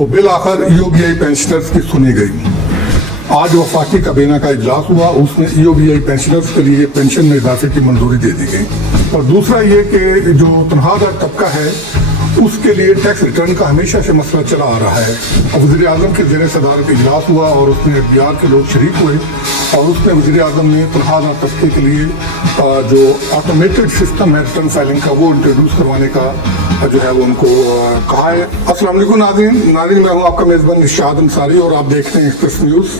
तो बिल आखिर EOBI pensioners की सुनी गई। आज वफाकी काबीना का इजलास हुआ, उसमें ईओबीआई पेंशनर्स के लिए पेंशन में इजाफे की मंजूरी दे दी गई। और दूसरा ये कि जो तनख्वाहदार तबका है उसके लिए टैक्स रिटर्न का हमेशा से मसला चला आ रहा है। वज़ीर आज़म के ज़ेर सदारत इजलास हुआ और उसमें एफबीआर के लोग शरीक हुए और उसमें वज़ीर आज़म ने तनख्वाहदार तबके के लिए जो ऑटोमेटेड सिस्टम है रिटर्न फाइलिंग का वो इंट्रोड्यूस करवाने का जो है वो उनको कहा है। अस्सलाम वालेकुम नाज़रीन, मैं हूँ आपका मेज़बान निशाद अंसारी और आप देख रहे हैं एक्सप्रेस न्यूज़।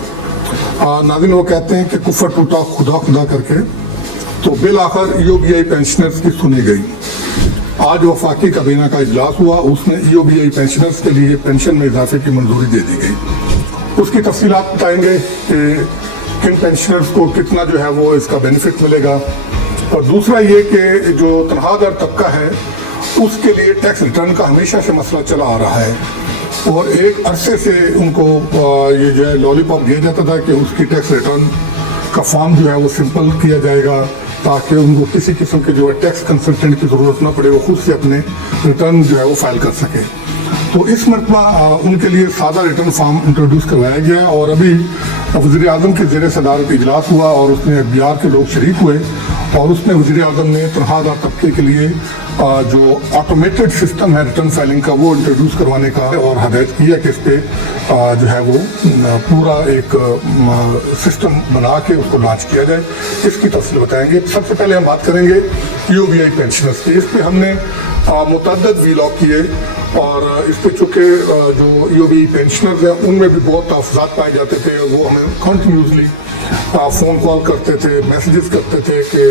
नाज़रीन, वो कहते हैं कि कुफर टूटा खुदा खुदा करके, तो बिल आखिर ईओबीआई पेंशनर्स की सुनी गई। आज वफाकी काबीना का इजलास हुआ, उसमें ईओबीआई पेंशनर्स के लिए पेंशन में इजाफे की मंजूरी दे दी गई। उसकी तफसीलात बताएंगे कि किन पेंशनर्स को कितना जो है वो इसका बेनिफिट मिलेगा। और दूसरा ये कि जो तनख्वाहदार तबका है उसके लिए टैक्स रिटर्न का हमेशा से मसला चला आ रहा है और एक अरसे से उनको ये जो है लॉलीपॉप दिया जाता था कि उसकी टैक्स रिटर्न का फॉर्म जो है वो सिंपल किया जाएगा ताकि उनको किसी किस्म के जो है टैक्स कंसल्टेंट की ज़रूरत न पड़े, वो खुद से अपने रिटर्न जो है वो फाइल कर सके। तो इस मरतबा उनके लिए सादा रिटर्न फॉर्म इंट्रोड्यूस करवाया गया और अभी वज़ीर आज़म के ज़ेर सदारत इजलास हुआ और उसमें एफबीआर के लोग शरीक हुए और उसमें वज़ीर आज़म ने तनख्वाहदार तबके के लिए जो ऑटोमेटेड सिस्टम है रिटर्न फाइलिंग का वो इंट्रोड्यूस करवाने का और हदायत की है कि इस पर जो है वो पूरा एक सिस्टम बना के उसको लॉन्च किया जाए। इसकी तफसील बताएंगे। सबसे पहले हम बात करेंगे ईओबीआई पेंशनर्स की। इस पर हमने मुतअद्दिद वीलॉग किए और इस पर चूँकि जो ईओबीआई पेंशनर्स हैं उनमें भी बहुत तहफ़्फ़ुज़ात पाए जाते थे। वो हमें कंटिन्यूसली फ़ोन कॉल करते थे, मैसेजेस करते थे कि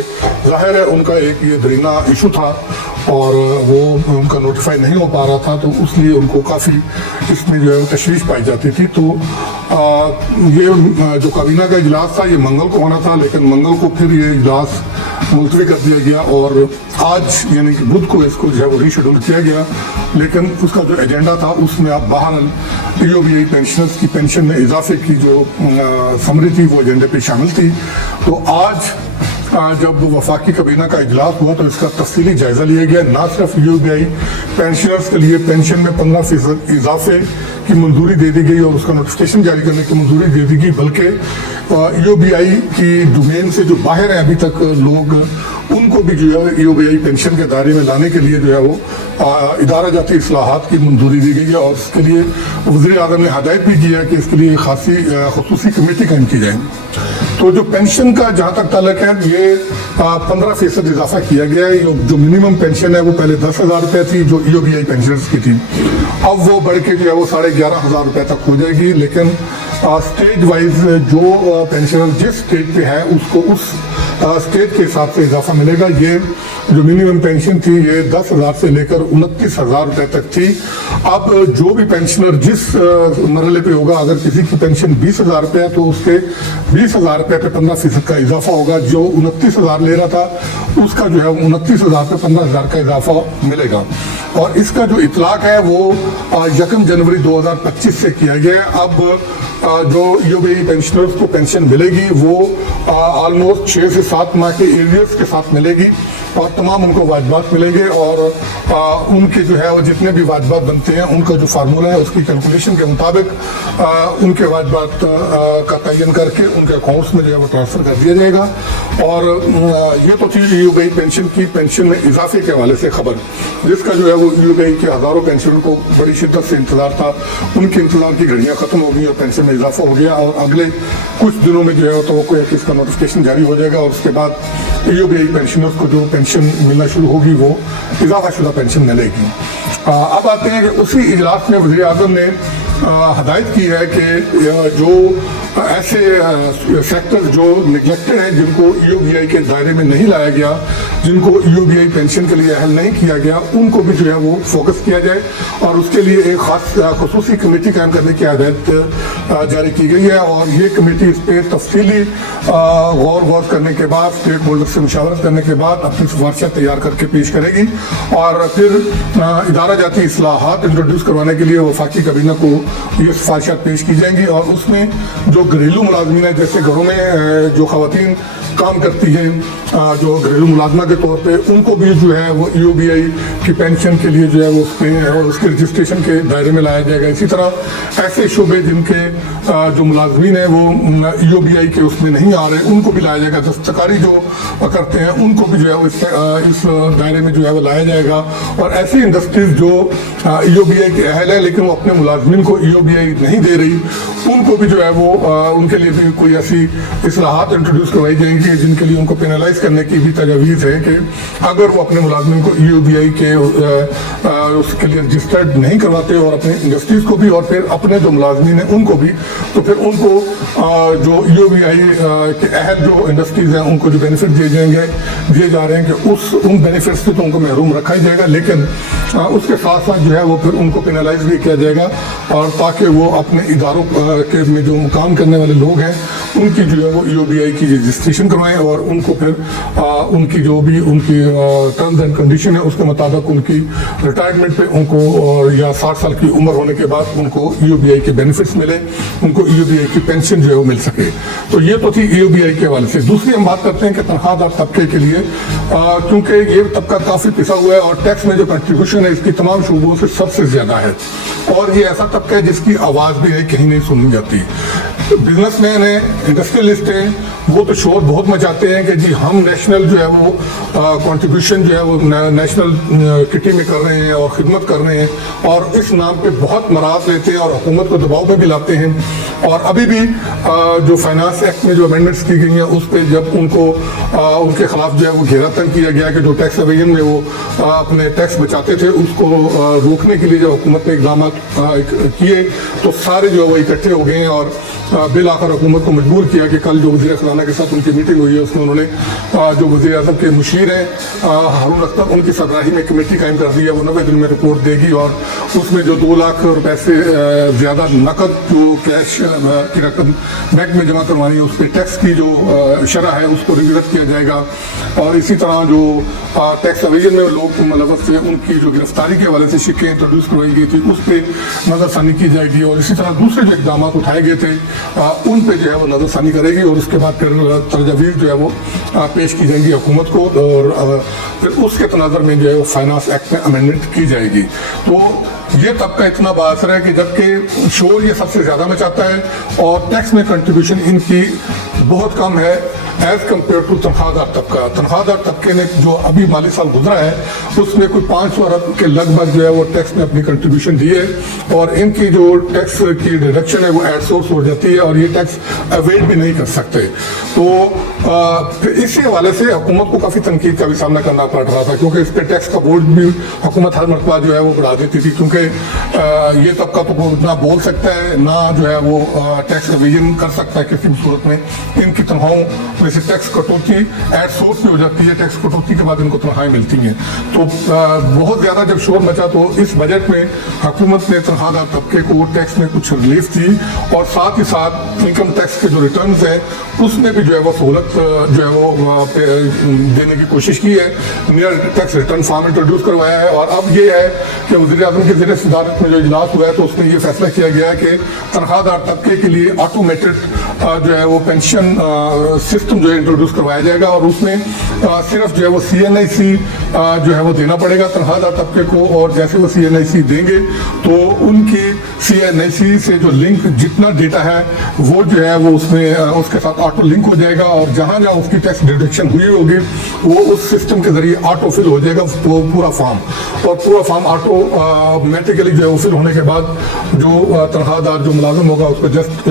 ज़ाहिर है उनका एक ये दरीना इशू था और वो उनका नोटिफाई नहीं हो पा रहा था, तो उसलिए उनको काफ़ी इसमें जो है तशवीश पाई जाती थी। तो ये जो काबीना का इजलास था ये मंगल को होना था, लेकिन मंगल को फिर ये इजलास मुलतवी कर दिया गया और आज यानी कि बुध को इसको जो है वो रीशेड्यूल किया गया। लेकिन उसका जो एजेंडा था उसमें अब बहरहाल ईओबीआई पेंशनर्स की पेंशन में इजाफे की जो समरी थी वो एजेंडे पे शामिल थी। तो आज जब वफाकी काबीना का इजलास हुआ तो इसका तफसीली जायजा लिया गया। ना सिर्फ ईओबीआई पेंशनर्स के लिए पेंशन में 15% इजाफे की मंजूरी दे दी गई और उसका नोटिफिकेशन जारी करने की मंजूरी दे दी गई, बल्कि ईओबीआई की डोमेन से जो बाहर है अभी तक लोग, उनको भी जो है ईओबीआई पेंशन के दायरे में लाने के लिए जो है वो इदारा जाती इस्लाहात की मंजूरी दी गई है और इसके लिए वज़ीर आज़म ने हदायत भी की है कि इसके लिए खासी खुसूसी कमेटी कायम की जाए। तो जो पेंशन का जहाँ तक ताल्लुक है ये 15% इजाफा किया गया है। जो मिनिमम पेंशन है वो पहले 10,000 रुपये थी जो ईओबीआई पेंशनर्स की थी, अब वो बढ़ के जो है वो 11,500 रुपये तक हो जाएगी। लेकिन स्टेज वाइज जो पेंशनर जिस स्टेज पे है उसको उस स्टेज के हिसाब से इजाफा मिलेगा। ये जो मिनिमम पेंशन थी ये 10,000 से लेकर 29,000 रुपये तक थी। अब जो भी पेंशनर जिस मरहले पे होगा, अगर किसी की पेंशन 20,000 रुपये है तो उसके 20,000 रुपये पे 15% का इजाफा होगा। जो 29,000 ले रहा था उसका जो है 29,000 पे 15,000 का इजाफा मिलेगा। और इसका जो इतलाक है वो 1 जनवरी 2025 से किया गया है। अब जो ईओबीआई पेंशनर्स को पेंशन मिलेगी वो ऑलमोस्ट 6 से 7 माह के एरियर्स के साथ मिलेगी और तमाम उनको वाजबात मिलेंगे और उनके जो है वो जितने भी वाजबात बनते हैं उनका जो फार्मूला है उसकी कैलकुलेशन के मुताबिक उनके वाजबात का तयन करके उनके अकाउंट्स में जो है वो ट्रांसफ़र कर दिया जाएगा। और ये तो थी ईओबीआई पेंशन की पेंशन में इजाफे के हवाले से खबर, जिसका जो है वो ईओबीआई के हज़ारों पेंशनरों को बड़ी शिद्दत से इंतजार था। उनके इंतजार की घड़ियाँ ख़त्म हो गई और पेंशन में इजाफा हो गया और अगले कुछ दिनों में जो है तो इसका नोटिफिकेशन जारी हो जाएगा और उसके बाद ईओबीआई पेंशनर्स को जो पेंशन मिलना शुरू होगी वो इजाफा शुदा पेंशन मिलेगी। अब आते हैं कि उसी इजलास में वज़ीर आज़म ने हदायत की है कि जो ऐसे सेक्टर जो निगलेक्टेड हैं, जिनको ईओबीआई के दायरे में नहीं लाया गया, जिनको ईओबीआई पेंशन के लिए अहल नहीं किया गया, उनको भी जो है वो फोकस किया जाए और उसके लिए एक खास खुसूसी कमेटी कायम करने की हदायत जारी की गई है। और ये कमेटी इस पर तफसीली गौर करने के बाद, स्टेक होल्डर से मुशावरत करने के बाद अपनी सिफारिशें तैयार करके पेश करेगी और फिर इदारा जाती इस्लाहात इंट्रोड्यूस करवाने के लिए वफाकी काबीना को ये सिफारिशात पेश की जाएंगी। और उसमें जो घरेलू मुलाजमीन है, जैसे घरों में जो खवातीन काम करती हैं, जो घरेलू मुलाजमा के तौर पे उनको भी जो है वो EOBI की पेंशन के लिए जो है वो उसके रजिस्ट्रेशन के दायरे में लाया जाएगा। इसी तरह ऐसे शोबे जिनके जो मुलाजमीन हैं वो EOBI के उसमें नहीं आ रहे, उनको भी लाया जाएगा। दस्तकारी जो करते हैं उनको भी जो है वो इस दायरे में जो है वो लाया जाएगा। और ऐसी इंडस्ट्रीज जो EOBI के अहल है लेकिन वो अपने मुलाजमीन को EOBI नहीं दे रही, उनको भी जो है वो उनके लिए भी कोई ऐसी इस्लाहात इंट्रोड्यूस करवाई जाएंगी जिनके लिए उनको पेनलाइज करने की भी तजवीज़ है कि अगर वो अपने मुलाजमीन को EOBI के उसके लिए रजिस्टर्ड नहीं करवाते और अपने इंडस्ट्रीज को भी और फिर अपने जो मुलाजमीन हैं उनको भी, तो फिर उनको जो EOBI के अहल जो इंडस्ट्रीज हैं उनको जो बेनिफिट दिए जा रहे हैं कि उन बेनिफिट्स से तो उनको महरूम रखा ही जाएगा, लेकिन उसके साथ साथ जो है वो फिर उनको पेनलाइज भी किया जाएगा। और ताकि वो अपने इदारों के में जो काम करने वाले लोग हैं उनकी जो है वो EOBI की रजिस्ट्रेशन करवाएं और उनको फिर उनकी जो भी उनकी टर्म्स एंड कंडीशन है उसके मुताबिक उनकी रिटायरमेंट पे उनको या 60 साल की उम्र होने के बाद उनको EOBI के बेनिफिट्स मिले, उनको EOBI की पेंशन जो है वो मिल सके। तो ये तो थी EOBI के हवाले से। दूसरी हम बात करते हैं कि तनख्वाहदार तबके के लिए, क्योंकि ये तबका काफ़ी पिसा हुआ है और टैक्स में जो कंट्रीब्यूशन है इसकी तमाम शोबों से सबसे ज़्यादा है और ये ऐसा तबका है जिसकी आवाज़ भी है कहीं नहीं सुनी जाती। बिजनेसमैन हैं, इंडस्ट्रियलिस्ट हैं, वो तो शोर बहुत मचाते हैं कि जी हम नेशनल जो है वो कंट्रीब्यूशन जो है वो नेशनल किटी में कर रहे हैं और खिदमत कर रहे हैं और इस नाम पे बहुत मराद लेते हैं और हुकूमत को दबाव में भी लाते हैं। और अभी भी जो फाइनेंस एक्ट में जो अमेंडमेंट्स की गई हैं उस पर जब उनको उनके खिलाफ जो है वो घेरातन किया गया कि जो टैक्स एवेजन में वो अपने टैक्स बचाते थे उसको रोकने के लिए जब हुकूमत ने इकदाम किए तो सारे जो है वो इकट्ठे हो गए और बिल आकर हुकूमत को मजबूर किया कि कल जो वज़ीर ख़ज़ाना के साथ उनकी मीटिंग हुई है उसमें उन्होंने जो वज़ीर आज़म के मुशीर हैं हारून अख्तर उनकी सरबराही में कमेटी कायम कर दी है। वो 90 दिन में रिपोर्ट देगी और उसमें जो 2 लाख रुपए से ज़्यादा नकद जो कैश की रकम बैंक में जमा करवानी है उस पर टैक्स की जो शरह है उसको रिविज़िट किया जाएगा। और इसी तरह जो टैक्स एवेजन में लोग मुलव्वस थे उनकी जो गिरफ्तारी के हवाले से शिकें इंट्रोड्यूस करवाई गई थी उस पर नज़रसानी की जाएगी। और इसी तरह दूसरे जो इक़दाम उठाए गए थे उन पे जो है वो नज़रसानी करेगी और उसके बाद फिर तजवीज़ जो है वो पेश की जाएंगी हुकूमत को और फिर उसके तनाज़र में जो है वो फाइनेंस एक्ट में अमेंडमेंट की जाएगी। तो ये तबका इतना बाअसर है कि जबकि शोर ये सबसे ज़्यादा मचाता है और टैक्स में कंट्रीब्यूशन इनकी बहुत कम है एज़ कम्पेयर टू तनख्वाहदार तबका। तनख्वाहदार तबके ने जो अभी माली साल गुजरा है उसमें कोई 500 अरब के लगभग जो है वो टैक्स में अपनी कंट्रीब्यूशन दी है और इनकी जो टैक्स की डिडक्शन है वो एड सोर्स हो जाती है और ये टैक्स अवेड भी नहीं कर सकते। तो इसी हवाले से हुकूमत को काफ़ी तनकीद का भी सामना करना पड़ रहा था क्योंकि इस पर टैक्स का बोझ भी हुकूमत हर मरतबा जो है वो बढ़ा देती थी क्योंकि ये तबका तो ना बोल सकता है ना जो है वो टैक्स एवेजन कर सकता है किसी भी सूरत में। इनकी तनख्वाहों में से टैक्स कटौती एड सोर्स भी हो जाती है, टैक्स कटौती के बाद इनको तनख्वाहें मिलती हैं। तो बहुत ज़्यादा जब शोर मचा तो इस बजट में हुकूमत ने तनख्वाहदार तबके को टैक्स में कुछ रिलीफ दी और साथ ही साथ इनकम टैक्स के जो रिटर्न्स हैं उसमें भी जो है वो सहूलत जो है वो देने की कोशिश की है। Near tax return form introduce करवाया है और अब ये है कि वज़ीर आज़म के ज़रिए सदारत में जो इजलास हुआ है तो उसमें ये फैसला किया गया है कि तनख्वाहदार तबके के लिए ऑटोमेटेड जो है वो पेंशन सिस्टम जो है इंट्रोड्यूस करवाया जाएगा और उसमें सिर्फ जो है वो CNIC जो है वो देना पड़ेगा तनख्वाहदार तबके को और जैसे वो CNIC देंगे तो उनकी CNIC से जो लिंक जितना डेटा है वो जो है वो उसमें उसके साथ ऑटो लिंक हो जाएगा और जहाँ जहाँ उसकी टैक्स डिडक्शन हुई होगी वो उस सिस्टम के जरिए ऑटो फिल हो जाएगा वो पूरा फॉर्म और पूरा फॉर्म ऑटोमेटिकली जो है वो फिल होने के बाद जो तनख्वाहदार जो मुलाजिम होगा उसको जस्ट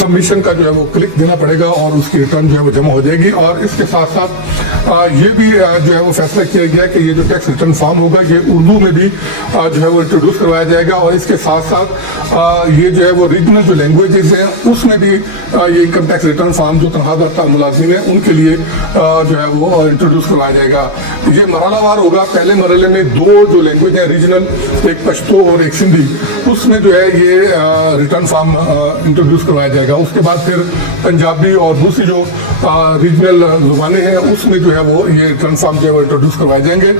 सबमिशन का जो है वो क्लिक देना पड़ेगा और उसकी रिटर्न जो है वो जमा हो जाएगी। और इसके साथ साथ ये भी जो है वो फैसला किया गया कि ये जो टैक्स रिटर्न फॉर्म होगा ये उर्दू में भी जो है वो इंट्रोड्यूस करवाया जाएगा और इसके साथ साथ ये जो है वो रीजनल जो लैंग्वेजेस हैं उसमें भी ये इनकम टैक्स रिटर्न फॉर्म जो तनख्वाहदार मुलाजिम है उनके लिए जो है वो इंट्रोड्यूस करवाया जाएगा। ये मरहलावार होगा। पहले मरहले में 2 जो लैंग्वेज है रीजनल, एक पश्तो और एक सिंधी, उसमें जो है ये रिटर्न फॉर्म इंट्रोड्यूस करवाया जाएगा। उसके बाद फिर पंजाबी और दूसरी जो रीजनल ज़ुबानें हैं उसमें जो है वो ये रिटर्न फॉर्म जो है वो इंट्रोड्यूस करवाए जाएंगे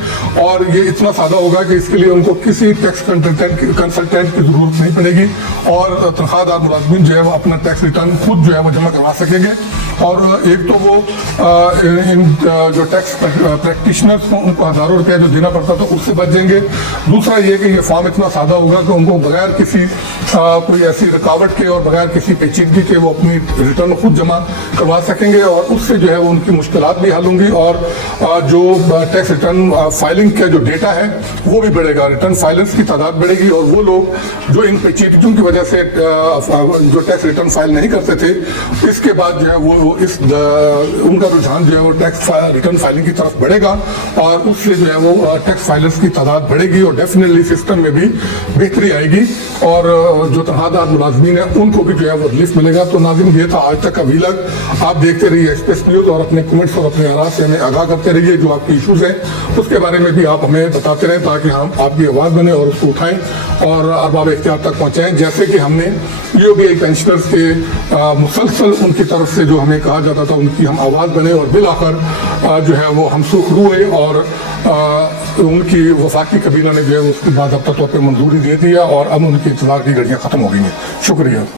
और ये इतना सादा होगा कि इसके लिए उनको किसी टैक्स कंसल्टेंट की ज़रूरत नहीं पड़ेगी اور تنخواہ دار ملازمین جو ہے وہ اپنا ٹیکس ریٹرن خود جو ہے وہ جمع کروا سکیں گے. اور ایک تو وہ ان جو ٹیکس پریکٹیشنرز کو ان کو ہزاروں روپیہ جو دینا پڑتا تھا اس سے بچ جائیں گے. دوسرا یہ کہ یہ فارم اتنا سادہ ہوگا کہ ان کو بغیر کسی کوئی ایسی رکاوٹ کے اور بغیر کسی پیچیدگی کے وہ اپنی ریٹرن خود جمع کروا سکیں گے, اور اس سے جو ہے وہ ان کی مشکلات بھی حل ہوں گی, اور جو ٹیکس ریٹرن فائلنگ کا جو ڈیٹا ہے وہ بھی بڑھے گا, ریٹرن فائلرز کی تعداد بڑھے گی, اور وہ لوگ جو ان پیچیدگیوں کی وجہ سے جو ٹیکس ریٹرن فائل نہیں کرتے تھے اس کے بعد جو ہے وہ ان کا رجحان جو ہے وہ ٹیکس ریٹرن فائلنگ کی طرف بڑھے گا, اور اس سے جو ہے وہ ٹیکس فائلرز کی تعداد بڑھے گی, اور ڈیفینیٹلی سسٹم میں بھی بہتری آئے گی, اور جو تنخواہ دار ملازمین ہیں ان کو بھی جو ہے وہ ریلیف ملے گا. تو ناظرین یہ تھا آج تک کا ویلاگ. آپ دیکھتے رہیے ایکسپریس نیوز, اور اپنے کمنٹس اور اپنے آراء سے ہمیں آگاہ کرتے رہیے. جو آپ کی ایشوز ہیں اس کے بارے میں بھی آپ ہمیں بتاتے رہیں تاکہ ہم آپ کی آواز بنے اور اس کو اٹھائیں اور ارباب اختیار تک پہنچائیں. جیسے کہ ہم نے EOBI پینشنرز کے مسلسل ان کی طرف سے جو ہمیں کہا جاتا تھا ان کی ہم آواز بنے, اور بالآخر جو ہے وہ ہم سرخرو ہوئے, اور ان کی وفاقی کابینہ نے جو ہے اس کی باضابطہ طور پہ منظوری دے دیا, اور اب ان کی انتظار کی گھڑیاں ختم ہو گئی ہیں. شکریہ.